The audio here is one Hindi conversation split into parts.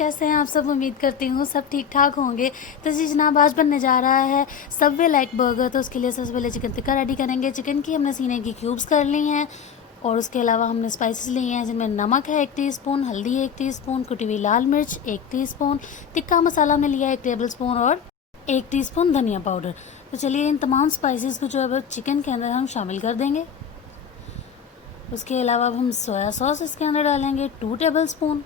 कैसे हैं आप सब। उम्मीद करती हूँ सब ठीक ठाक होंगे। तो जी जनाब, आज बनने जा रहा है सबवे लाइक बर्गर। तो उसके लिए सबसे पहले चिकन टिक्का रेडी करेंगे। चिकन की हमने सीने की क्यूब्स कर ली हैं और उसके अलावा हमने स्पाइसेस लिए हैं, जिनमें नमक है 1 टीस्पून, हल्दी 1 टीस्पून, कुटी हुई लाल मिर्च 1 टीस्पून, टिक्का मसाला हमने लिया 1 टेबल स्पून और 1 टीस्पून धनिया पाउडर। तो चलिए इन तमाम स्पाइसेस को जो है चिकन के अंदर हम शामिल कर देंगे। उसके अलावा अब हम सोया सॉस इसके अंदर डालेंगे 2 table spoon.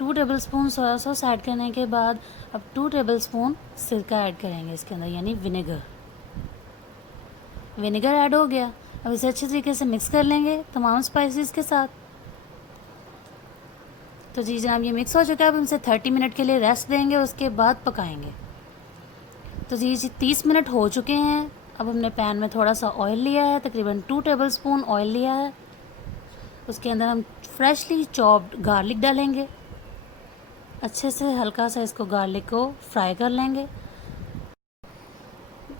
2 table spoon soya sauce add करने के बाद अब 2 टेबल स्पून सिरका ऐड करेंगे इसके अंदर, यानी विनेगर। विनेगर ऐड हो गया। अब इसे अच्छे तरीके से मिक्स कर लेंगे तमाम स्पाइसेस के साथ। तो जी जनाब, ये मिक्स हो चुका है। अब इसे 30 मिनट के लिए रेस्ट देंगे, उसके बाद पकाएंगे। तो जी 30 मिनट हो चुके हैं। अब हमने पैन में थोड़ा सा ऑयल लिया है, तकरीबन 2 टेबल स्पून ऑयल लिया है। उसके अंदर हम फ्रेशली चॉप्ड गार्लिक डालेंगे। अच्छे से हल्का सा इसको गार्लिक को फ्राई कर लेंगे।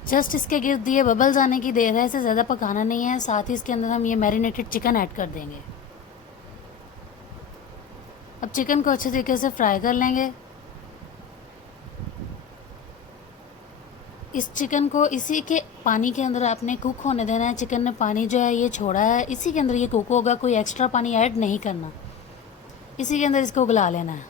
जस्ट इसके गिर्द ये बबल्स आने की देर है, इसे ज़्यादा पकाना नहीं है। साथ ही इसके अंदर हम ये मैरिनेटेड चिकन ऐड कर देंगे। अब चिकन को अच्छे तरीके से फ्राई कर लेंगे। इस चिकन को इसी के पानी के अंदर आपने कुक होने देना है। चिकन ने पानी जो है ये छोड़ा है, इसी के अंदर ये कुक होगा, कोई एक्स्ट्रा पानी ऐड नहीं करना। इसी के अंदर इसको गला लेना है।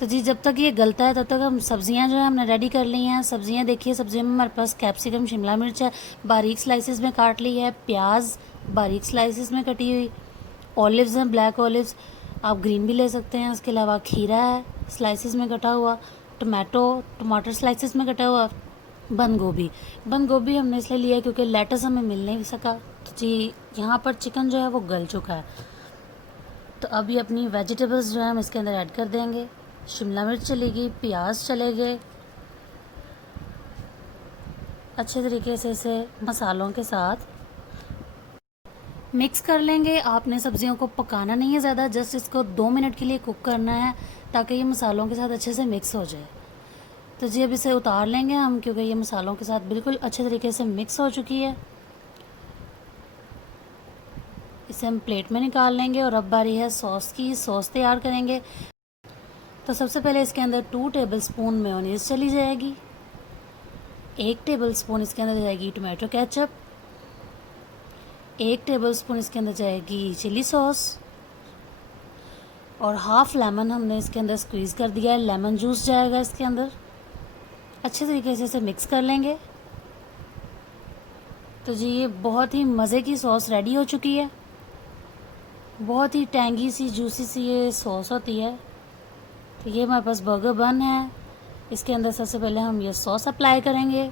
तो जी जब तक ये गलता है तब तक हम सब्जियां जो है हमने रेडी कर ली हैं। सब्जियां देखिए, सब्जियों में हमारे पास कैप्सिकम, शिमला मिर्च है, बारीक स्लाइसिस में काट ली है। प्याज बारीक स्लाइसिस में कटी हुई। ऑलिव्स हैं, ब्लैक ऑलिव्स, आप ग्रीन भी ले सकते हैं। उसके अलावा खीरा है स्लाइसिस में कटा हुआ। टमाटर स्लाइसिस में कटा हुआ। बंद गोभी हमने इसलिए लिया क्योंकि लेटस हमें मिल नहीं सका। तो जी यहाँ पर चिकन जो है वो गल चुका है। तो अब ये अपनी वेजिटेबल्स जो है हम इसके अंदर ऐड कर देंगे। शिमला मिर्च चलेगी, प्याज चले गए। अच्छे तरीके से इसे मसालों के साथ मिक्स कर लेंगे। आपने सब्जियों को पकाना नहीं है ज़्यादा, जस्ट इसको 2 मिनट के लिए कुक करना है ताकि ये मसालों के साथ अच्छे से मिक्स हो जाए। तो जी अब इसे उतार लेंगे हम, क्योंकि ये मसालों के साथ बिल्कुल अच्छे तरीके से मिक्स हो चुकी है। इसे हम प्लेट में निकाल लेंगे और अब बारी है सॉस की। सॉस तैयार करेंगे। तो सबसे पहले इसके अंदर 2 टेबल स्पून मेयोनीज चली जाएगी। 1 टेबल स्पून इसके अंदर जाएगी टोमेटो केचप। 1 टेबल स्पून इसके अंदर जाएगी चिली सॉस और हाफ लेमन हमने इसके अंदर स्क्वीज़ कर दिया है। लेमन जूस जाएगा इसके अंदर। अच्छे तरीके से इसे मिक्स कर लेंगे। तो जी ये बहुत ही मज़े की सॉस रेडी हो चुकी है। बहुत ही टैंगी सी, जूसी सी ये सॉस होती है। तो ये हमारे पास बर्गर बन है। इसके अंदर सबसे पहले हम ये सॉस अप्लाई करेंगे।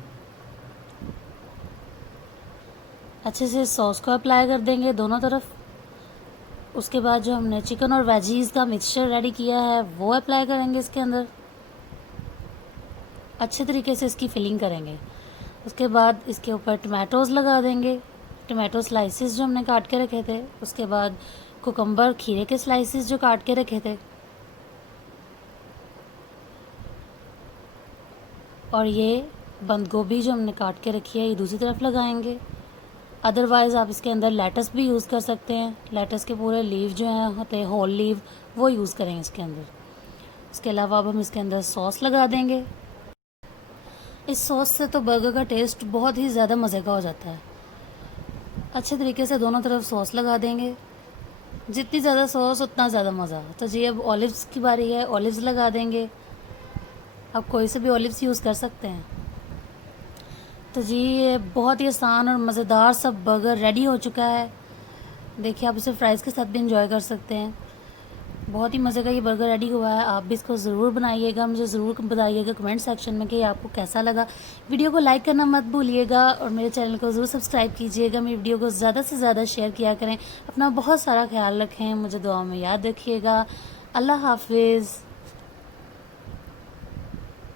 अच्छे से सॉस को अप्लाई कर देंगे दोनों तरफ। उसके बाद जो हमने चिकन और वेजीज़ का मिक्सचर रेडी किया है वो अप्लाई करेंगे इसके अंदर। अच्छे तरीके से इसकी फिलिंग करेंगे। उसके बाद इसके ऊपर टमाटोज़ लगा देंगे, टमाटो स्लाइसिस जो हमने काट के रखे थे। उसके बाद कुकम्बर, खीरे के स्लाइसिस जो काट के रखे थे। और ये बंद गोभी जो हमने काट के रखी है ये दूसरी तरफ लगाएंगे। अदरवाइज़ आप इसके अंदर लेटस भी यूज़ कर सकते हैं। लेटस के पूरे लीव जो हैं होते हैं, होल लीव, वो यूज़ करेंगे इसके अंदर। इसके अलावा अब हम इसके अंदर सॉस लगा देंगे। इस सॉस से तो बर्गर का टेस्ट बहुत ही ज़्यादा मज़े का हो जाता है। अच्छे तरीके से दोनों तरफ सॉस लगा देंगे। जितनी ज़्यादा सॉस उतना ज़्यादा मज़ा। तो जी अब ऑलिव्स की बारी है, ऑलिव्स लगा देंगे। आप कोई से भी ऑलिव्स यूज़ कर सकते हैं। तो जी ये बहुत ही आसान और मज़ेदार सा बर्गर रेडी हो चुका है। देखिए आप इसे फ्राइज़ के साथ भी इंजॉय कर सकते हैं। बहुत ही मज़े का ये बर्गर रेडी हुआ है। आप भी इसको ज़रूर बनाइएगा। मुझे ज़रूर बताइएगा कमेंट सेक्शन में कि आपको कैसा लगा। वीडियो को लाइक करना मत भूलिएगा और मेरे चैनल को ज़रूर सब्सक्राइब कीजिएगा। मेरी वीडियो को ज़्यादा से ज़्यादा शेयर किया करें। अपना बहुत सारा ख्याल रखें। मुझे दुआ में याद रखिएगा। अल्लाह हाफिज़।